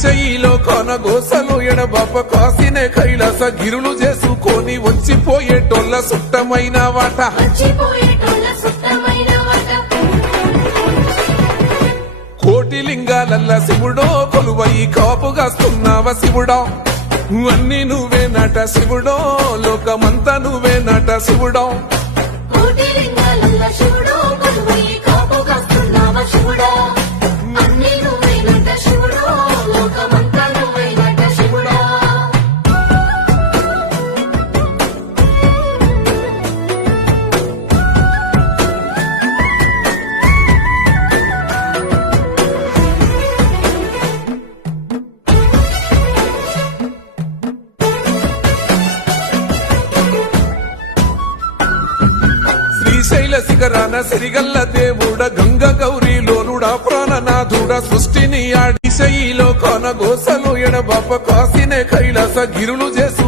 శ్రీశైలో కొనగోసలు ఎడబాప కాసినే కైలాస గిరులు చేసుకొని వచ్చిపోయేటోళ్ళ సుట్టమైన వాట. కోటి లింగాలల్ల శివుడో కొలువై కాపుగాస్తున్నావ శివుడా? అన్ని నువ్వే నట శివుడో లోకమంతా నువ్వే నట శివుడా? కోటి లింగాలల్ల శ్రీశైల శిఖరాన సిరిగల్ల దేవుడ గంగ గౌరీ లోనుడ ప్రాణనాథుడ సృష్టిని ఆడి శైలో కొనగోసలు ఎడబాప కాసినే కైలాస గిరులు చేసు